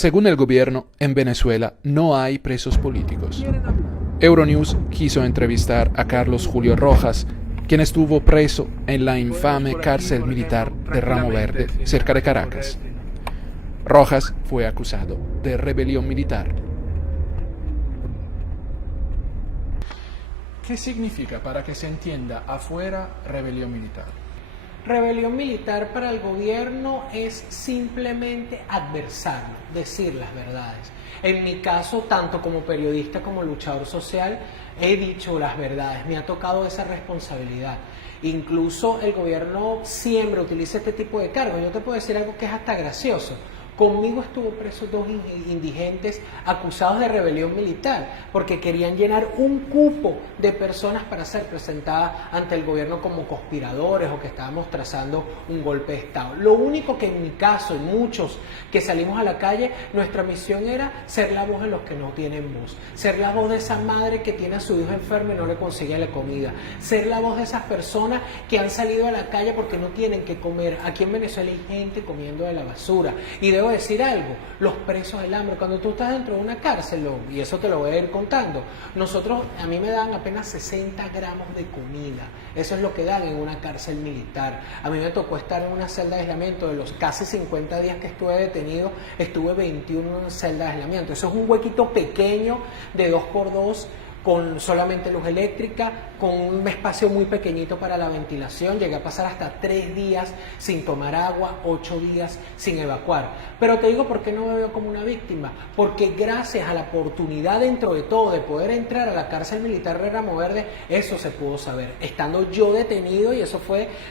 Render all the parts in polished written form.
Según el gobierno, en Venezuela no hay presos políticos. Euronews quiso entrevistar a Carlos Julio Rojas, quien estuvo preso en la infame cárcel militar de Ramo Verde, cerca de Caracas. Rojas fue acusado de rebelión militar. ¿Qué significa, para que se entienda afuera, rebelión militar? Rebelión militar para el gobierno es simplemente adversarlo, decir las verdades. En mi caso, tanto como periodista como luchador social, he dicho las verdades, me ha tocado esa responsabilidad. Incluso el gobierno siempre utiliza este tipo de cargos. Yo te puedo decir algo que es hasta gracioso. Conmigo estuvo presos dos indigentes acusados de rebelión militar porque querían llenar un cupo de personas para ser presentadas ante el gobierno como conspiradores o que estábamos trazando un golpe de Estado. Lo único que en mi caso y muchos que salimos a la calle, nuestra misión era ser la voz de los que no tienen voz, ser la voz de esa madre que tiene a su hijo enfermo y no le consigue la comida, ser la voz de esas personas que han salido a la calle porque no tienen que comer. Aquí en Venezuela hay gente comiendo de la basura y debo decir algo, los presos del hambre, cuando tú estás dentro de una cárcel, y eso te lo voy a ir contando, a mí me dan apenas 60 gramos de comida, eso es lo que dan en una cárcel militar. A mí me tocó estar en una celda de aislamiento, de los casi 50 días que estuve detenido, estuve 21 en una celda de aislamiento, eso es un huequito pequeño de 2x2, con solamente luz eléctrica, con un espacio muy pequeñito para la ventilación. Llegué a pasar hasta 3 días sin tomar agua, 8 días sin evacuar. Pero te digo por qué no me veo como una víctima, porque gracias a la oportunidad dentro de todo de poder entrar a la cárcel militar de Ramo Verde, eso se pudo saber, estando yo detenido, y eso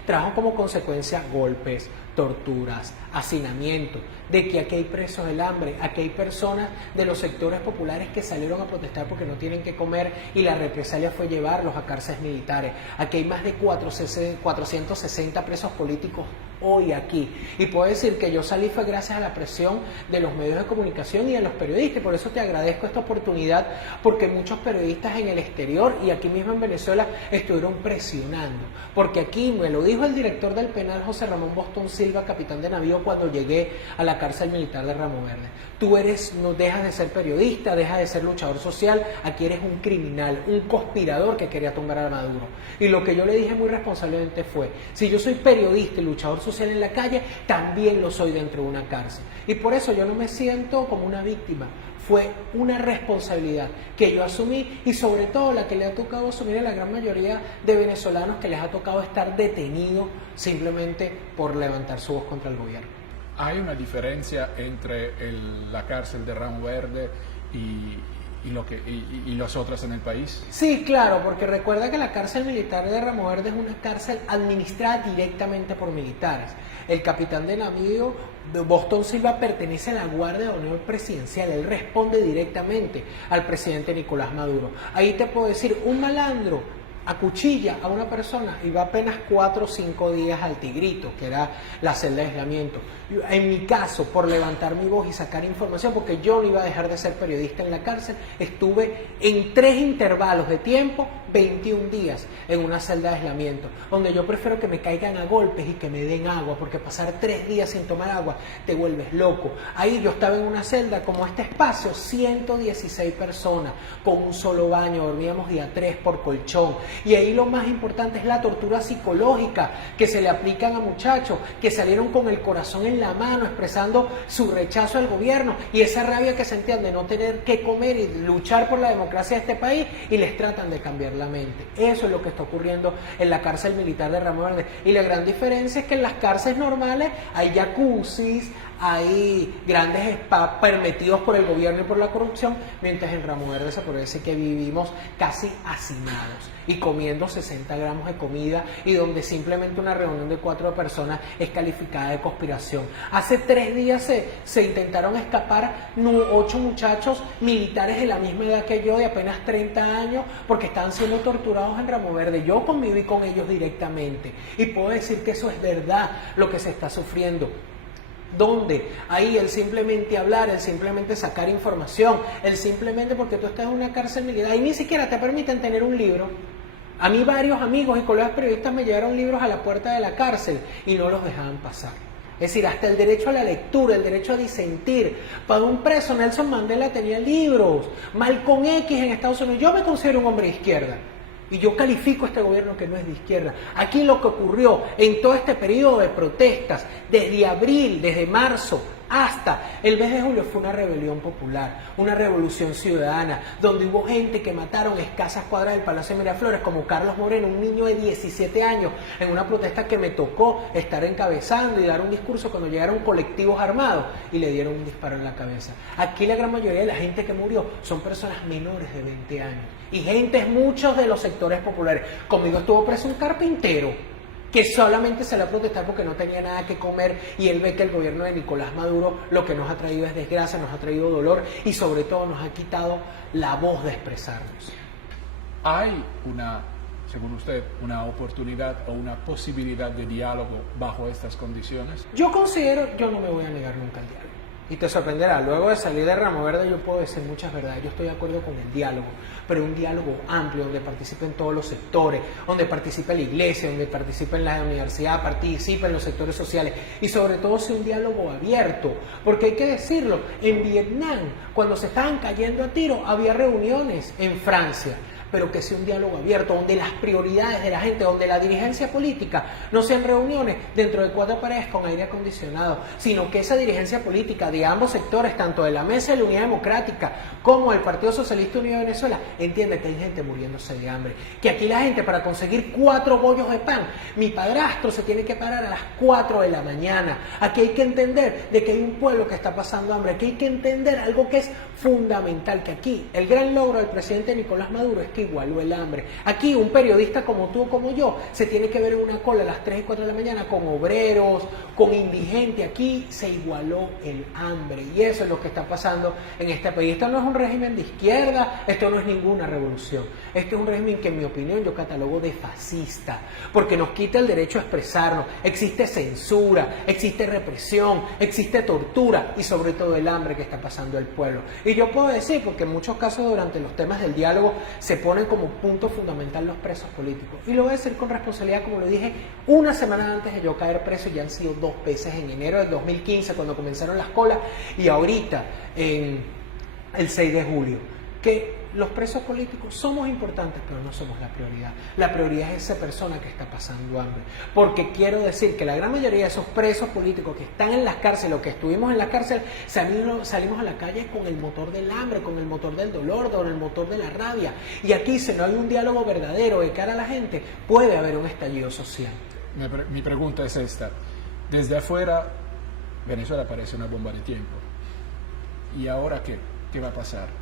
trajo como consecuencia golpes, torturas, hacinamiento, de que aquí hay presos del hambre, aquí hay personas de los sectores populares que salieron a protestar porque no tienen que comer y la represalia fue llevarlos a cárceles militares. Aquí hay más de 460 presos políticos hoy aquí. Y puedo decir que yo salí fue gracias a la presión de los medios de comunicación y de los periodistas. Y por eso te agradezco esta oportunidad, porque muchos periodistas en el exterior y aquí mismo en Venezuela estuvieron presionando. Porque aquí me lo dijo el director del penal, José Ramón Bostón Silva, capitán de navío, cuando llegué a la cárcel militar de Ramo Verde. No dejas de ser periodista, dejas de ser luchador social, aquí eres un criminal, un conspirador que quería tumbar a Maduro. Y lo que yo le dije muy responsablemente fue, si yo soy periodista y luchador social en la calle, también lo soy dentro de una cárcel. Y por eso yo no me siento como una víctima. Fue una responsabilidad que yo asumí y sobre todo la que le ha tocado asumir a la gran mayoría de venezolanos, que les ha tocado estar detenidos simplemente por levantar su voz contra el gobierno. ¿Hay una diferencia entre la cárcel de Ramo Verde y las otras en el país? Sí, claro, porque recuerda que la cárcel militar de Ramo Verde es una cárcel administrada directamente por militares. El capitán de navío Bostón Silva pertenece a la Guardia de Honor Presidencial, él responde directamente al presidente Nicolás Maduro. Ahí te puedo decir, un malandro acuchilla a una persona y va apenas 4 o 5 días al Tigrito, que era la celda de aislamiento. En mi caso, por levantar mi voz y sacar información, porque yo no iba a dejar de ser periodista en la cárcel, estuve en 3 intervalos de tiempo, 21 días en una celda de aislamiento, donde yo prefiero que me caigan a golpes y que me den agua, porque pasar 3 días sin tomar agua te vuelves loco. Ahí yo estaba en una celda como este espacio, 116 personas, con un solo baño, dormíamos día 3 por colchón. Y ahí lo más importante es la tortura psicológica que se le aplican a muchachos que salieron con el corazón en la mano expresando su rechazo al gobierno y esa rabia que sentían de no tener que comer y luchar por la democracia de este país, y les tratan de cambiar la mente. Eso es lo que está ocurriendo en la cárcel militar de Ramo Verde. Y la gran diferencia es que en las cárceles normales hay jacuzzis, hay grandes spas permitidos por el gobierno y por la corrupción, mientras en Ramo Verde se puede decir que vivimos casi hacinados y comiendo 60 gramos de comida, y donde simplemente una reunión de 4 personas es calificada de conspiración. Hace 3 días se intentaron escapar 8 muchachos militares de la misma edad que yo, de apenas 30 años, porque estaban siendo torturados en Ramo Verde. Yo conviví con ellos directamente y puedo decir que eso es verdad, lo que se está sufriendo. ¿Dónde? Ahí el simplemente hablar, el simplemente sacar información, el simplemente porque tú estás en una cárcel militar, ahí ni siquiera te permiten tener un libro. A mí varios amigos y colegas periodistas me llevaron libros a la puerta de la cárcel y no los dejaban pasar. Es decir, hasta el derecho a la lectura, el derecho a disentir. Para un preso, Nelson Mandela tenía libros. Malcolm X en Estados Unidos. Yo me considero un hombre de izquierda. Y yo califico a este gobierno que no es de izquierda. Aquí lo que ocurrió en todo este periodo de protestas, desde abril, desde marzo, hasta el mes de julio, fue una rebelión popular, una revolución ciudadana, donde hubo gente que mataron escasas cuadras del Palacio de Miraflores, como Carlos Moreno, un niño de 17 años, en una protesta que me tocó estar encabezando y dar un discurso cuando llegaron colectivos armados y le dieron un disparo en la cabeza. Aquí la gran mayoría de la gente que murió son personas menores de 20 años y gentes, muchos de los sectores populares. Conmigo estuvo preso un carpintero que solamente salió a protestar porque no tenía nada que comer, y él ve que el gobierno de Nicolás Maduro lo que nos ha traído es desgracia, nos ha traído dolor y sobre todo nos ha quitado la voz de expresarnos. ¿Hay según usted, una oportunidad o una posibilidad de diálogo bajo estas condiciones? Yo no me voy a negar nunca al diálogo. Y te sorprenderá, luego de salir de Ramo Verde yo puedo decir muchas verdades. Yo estoy de acuerdo con el diálogo, pero un diálogo amplio donde participen todos los sectores, donde participe la iglesia, donde participe la universidad, participen los sectores sociales y sobre todo sea un diálogo abierto, porque hay que decirlo, en Vietnam, cuando se estaban cayendo a tiro, había reuniones en Francia, pero que sea un diálogo abierto, donde las prioridades de la gente, donde la dirigencia política no sean reuniones dentro de 4 paredes con aire acondicionado, sino que esa dirigencia política de ambos sectores, tanto de la Mesa de la Unidad Democrática como del Partido Socialista Unido de Venezuela, entienda que hay gente muriéndose de hambre, que aquí la gente para conseguir 4 bollos de pan, mi padrastro se tiene que parar a las 4 de la mañana. Aquí hay que entender de que hay un pueblo que está pasando hambre, aquí hay que entender algo que es fundamental, que aquí el gran logro del presidente Nicolás Maduro es que igualó el hambre. Aquí un periodista como tú o como yo se tiene que ver en una cola a las 3 y 4 de la mañana con obreros, con indigentes. Aquí se igualó el hambre y eso es lo que está pasando en este país. Esto no es un régimen de izquierda, esto no es ninguna revolución. Este es un régimen que en mi opinión yo catalogo de fascista, porque nos quita el derecho a expresarnos. Existe censura, existe represión, existe tortura y sobre todo el hambre que está pasando el pueblo. Y yo puedo decir, porque en muchos casos durante los temas del diálogo se ponen como punto fundamental los presos políticos. Y lo voy a decir con responsabilidad, como lo dije una semana antes de yo caer preso, ya han sido 2 veces, en enero del 2015 cuando comenzaron las colas y ahorita en el 6 de julio, que los presos políticos somos importantes, pero no somos la prioridad. La prioridad es esa persona que está pasando hambre. Porque quiero decir que la gran mayoría de esos presos políticos que están en las cárceles o que estuvimos en la cárcel, salimos a la calle con el motor del hambre, con el motor del dolor, con el motor de la rabia. Y aquí, si no hay un diálogo verdadero de cara a la gente, puede haber un estallido social. Mi pregunta es esta. Desde afuera, Venezuela parece una bomba de tiempo. ¿Y ahora qué? ¿Qué va a pasar?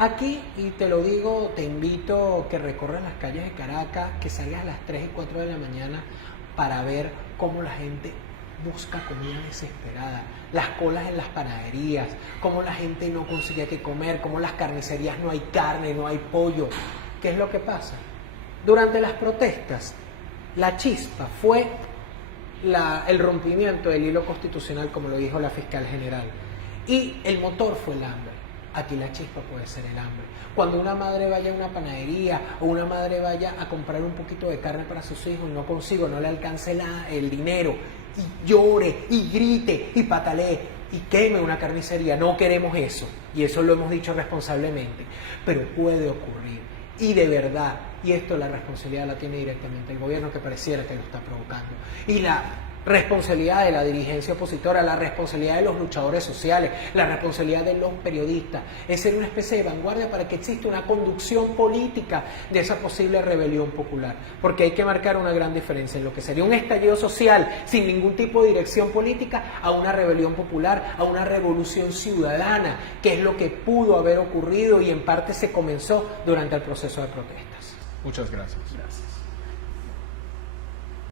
Aquí, y te lo digo, te invito a que recorras las calles de Caracas, que salgas a las 3 y 4 de la mañana para ver cómo la gente busca comida desesperada, las colas en las panaderías, cómo la gente no consigue qué comer, cómo las carnicerías no hay carne, no hay pollo. ¿Qué es lo que pasa? Durante las protestas, la chispa fue el rompimiento del hilo constitucional, como lo dijo la fiscal general, y el motor fue el hambre. Aquí la chispa puede ser el hambre. Cuando una madre vaya a una panadería o una madre vaya a comprar un poquito de carne para sus hijos y no le alcance el dinero, y llore, y grite, y patalee, y queme una carnicería. No queremos eso, y eso lo hemos dicho responsablemente, pero puede ocurrir. Y de verdad, y esto la responsabilidad la tiene directamente el gobierno, que pareciera que lo está provocando. Y la responsabilidad de la dirigencia opositora, la responsabilidad de los luchadores sociales, la responsabilidad de los periodistas, es ser una especie de vanguardia para que exista una conducción política de esa posible rebelión popular, porque hay que marcar una gran diferencia en lo que sería un estallido social sin ningún tipo de dirección política a una rebelión popular, a una revolución ciudadana, que es lo que pudo haber ocurrido y en parte se comenzó durante el proceso de protestas. Muchas gracias.